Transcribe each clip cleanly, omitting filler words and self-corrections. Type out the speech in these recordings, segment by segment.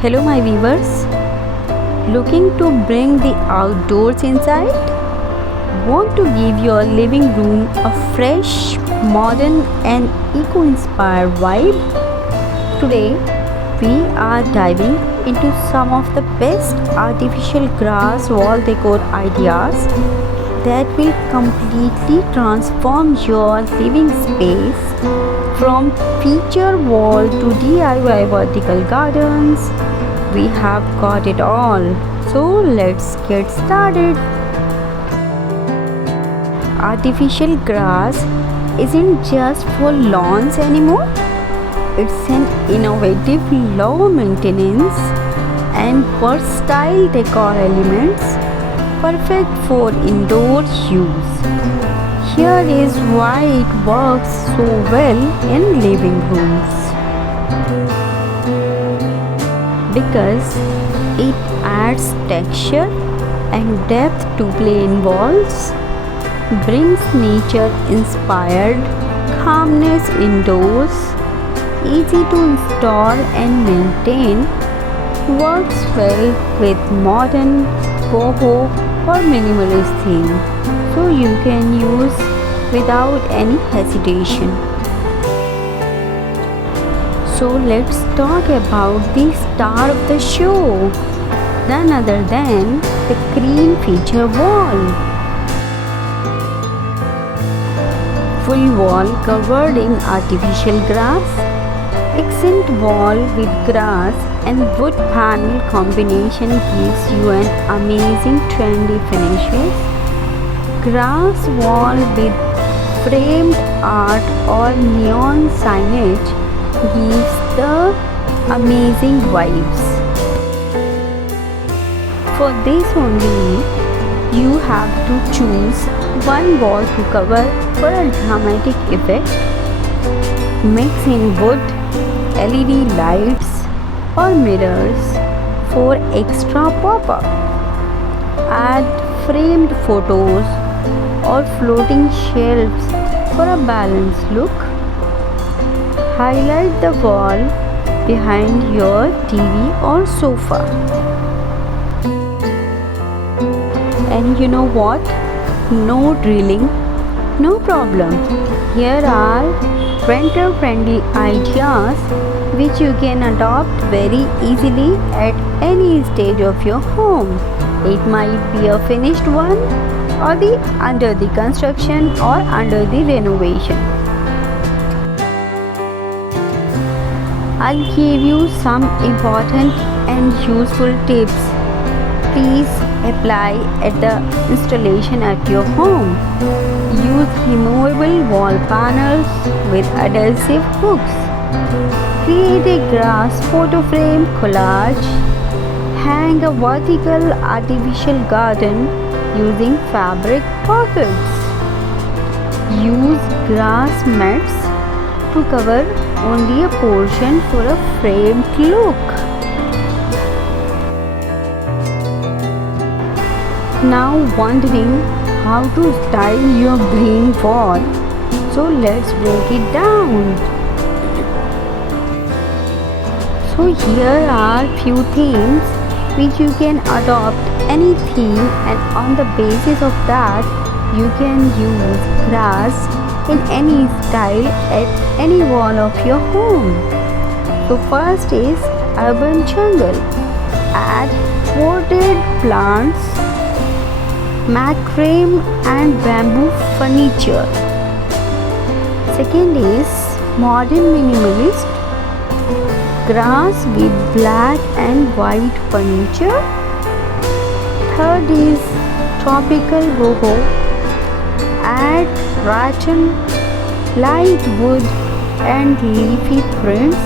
Hello, my viewers. Looking to bring the outdoors inside? Want to give your living room a fresh, modern, and eco inspired vibe? Today, we are diving into some of the best artificial grass wall decor ideas that will completely transform your living space. From feature wall to DIY vertical gardens, we have got it all. So let's get started. Artificial grass isn't just for lawns anymore. It's an innovative, low maintenance and versatile decor elements perfect for indoor use. Here is why it works so well in living rooms. Because it adds texture and depth to plain walls, brings nature-inspired calmness indoors, easy to install and maintain, works well with modern, boho or minimalist theme, so you can use without any hesitation. So let's talk about the star of the show, none other than the green feature wall. Full wall covered in artificial grass, accent wall with grass and wood panel combination gives you an amazing trendy finishes. Grass wall with framed art or neon signage gives the amazing vibes. For this only, you have to choose one wall to cover for a dramatic effect. Mix in wood, LED lights or mirrors for extra pop-up. Add framed photos or floating shelves for a balanced look. Highlight the wall behind your TV or sofa. And you know what? No drilling, no problem. Here are renter-friendly ideas which you can adopt very easily at any stage of your home. It might be a finished one or the under the construction or under the renovation. I'll give you some important and useful tips. Please apply at the installation at your home. Use removable wall panels with adhesive hooks. Create a grass photo frame collage. Hang a vertical artificial garden using fabric pockets. Use grass mats to cover only a portion for a framed look. Now wondering how to style your green wall? So let's break it down. So here are few themes which you can adopt any theme, and on the basis of that you can use grass in any style at any wall of your home. So first is urban jungle. Add potted plants, macrame and bamboo furniture. Second is modern minimalist. Grass with black and white furniture. Third is tropical boho. Add rattan, light wood and leafy prints.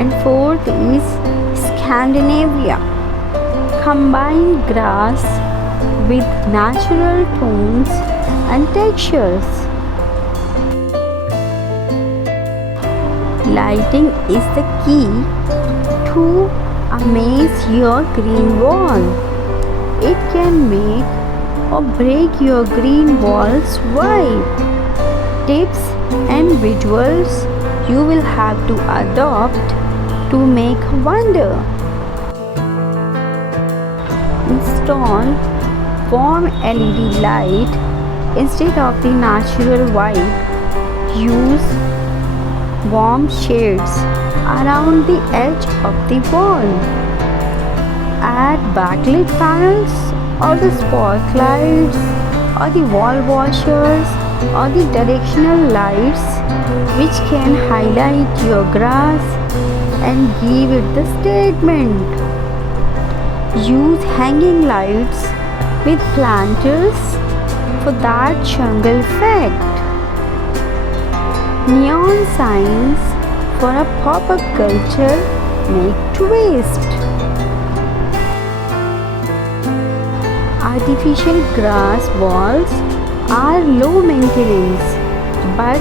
And fourth is Scandinavia. Combine grass with natural tones and textures. Lighting is the key to amaze your green wall. It can make or break your green wall's vibe. Tips and visuals you will have to adopt to make a wonder. Install warm LED light instead of the natural white. Use warm shades around the edge of the wall. Add backlit panels or the spotlights or the wall washers or the directional lights which can highlight your grass and give it the statement. Use hanging lights with planters for that jungle effect. Neon signs for a pop-up culture make twist. Artificial grass walls are low maintenance, but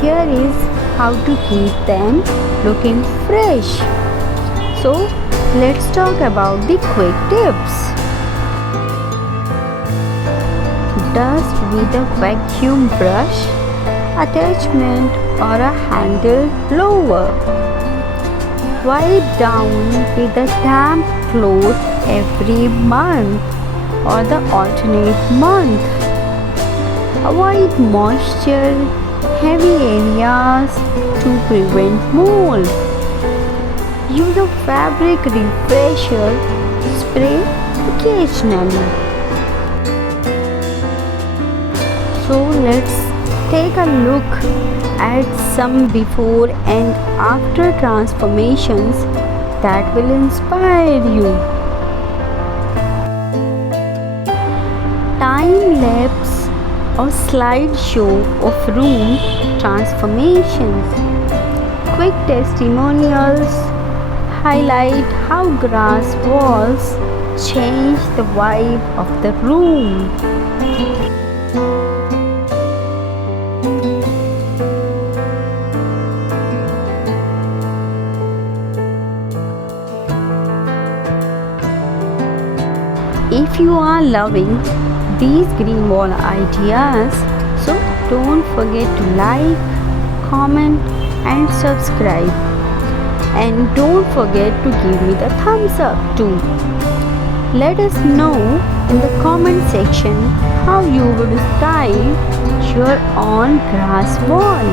here is how to keep them looking fresh. So let's talk about the quick tips. Dust with a vacuum brush, attachment or a handle blower. Wipe down with a damp cloth every month or the alternate month. Avoid moisture heavy areas to prevent mold. Use a fabric refresher spray occasionally. So let's take a look at some before and after transformations that will inspire you. Time-lapse or slideshow of room transformations. Quick testimonials highlight how grass walls change the vibe of the room. If you are loving these green wall ideas, so don't forget to like, comment and subscribe, and don't forget to give me the thumbs up too. Let us know in the comment section how you would style your own grass wall,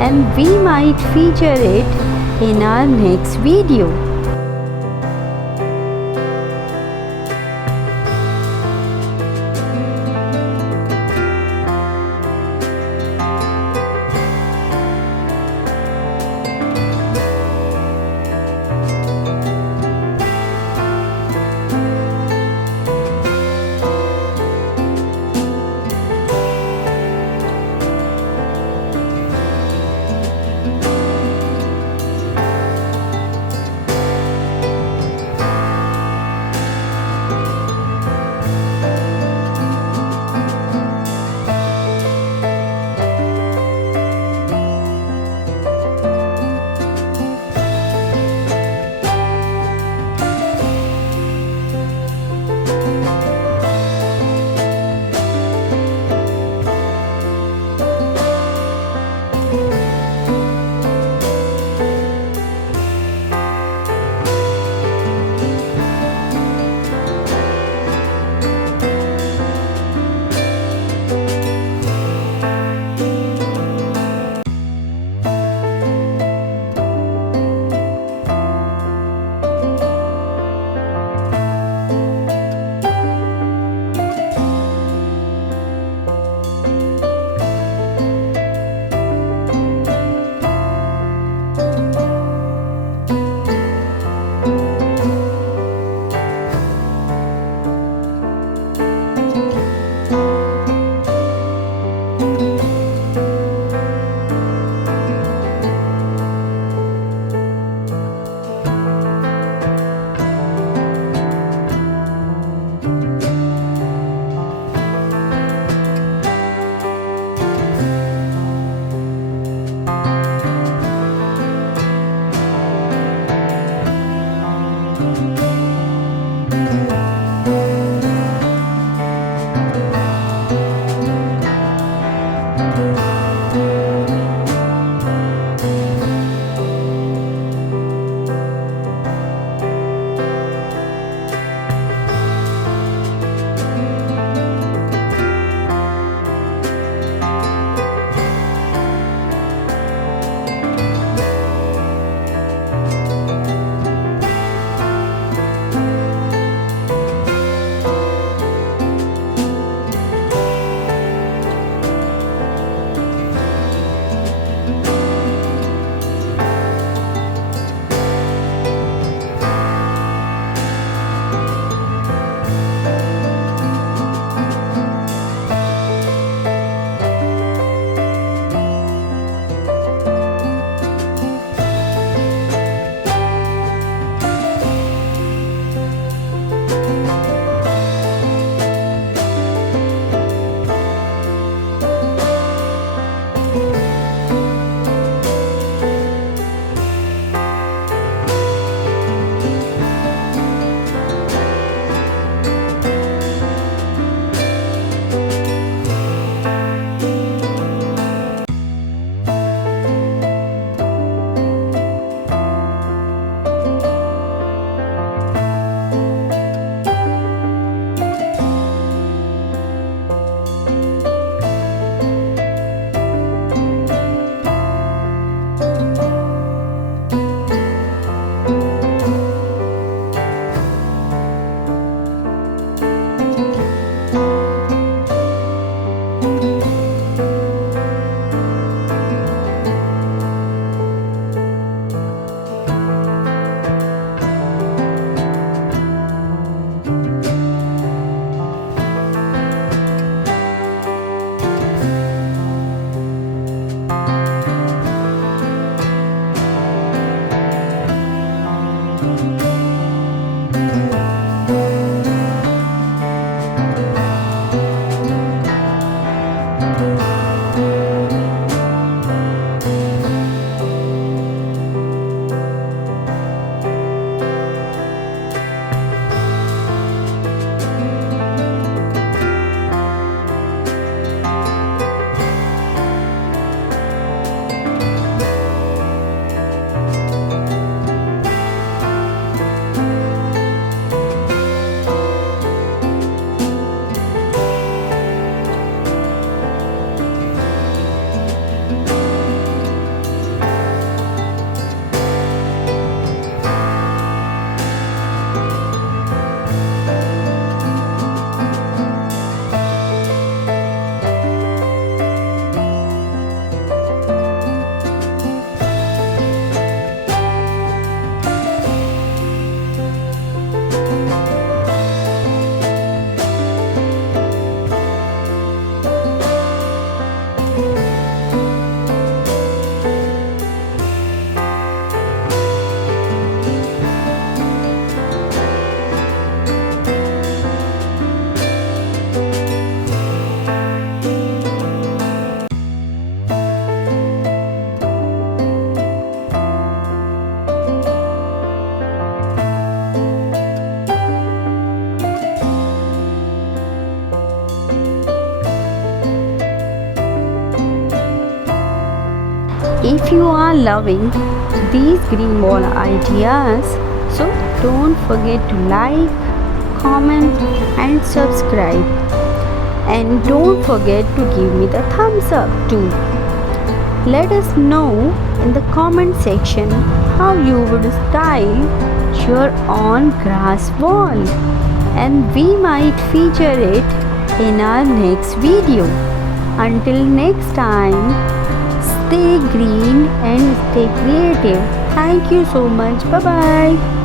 and we might feature it in our next video. If you are loving these green wall ideas, so don't forget to like, comment and subscribe. And don't forget to give me the thumbs up too. Let us know in the comment section how you would style your own grass wall, and we might feature it in our next video. Until next time, stay green and stay creative. Thank you so much. Bye bye.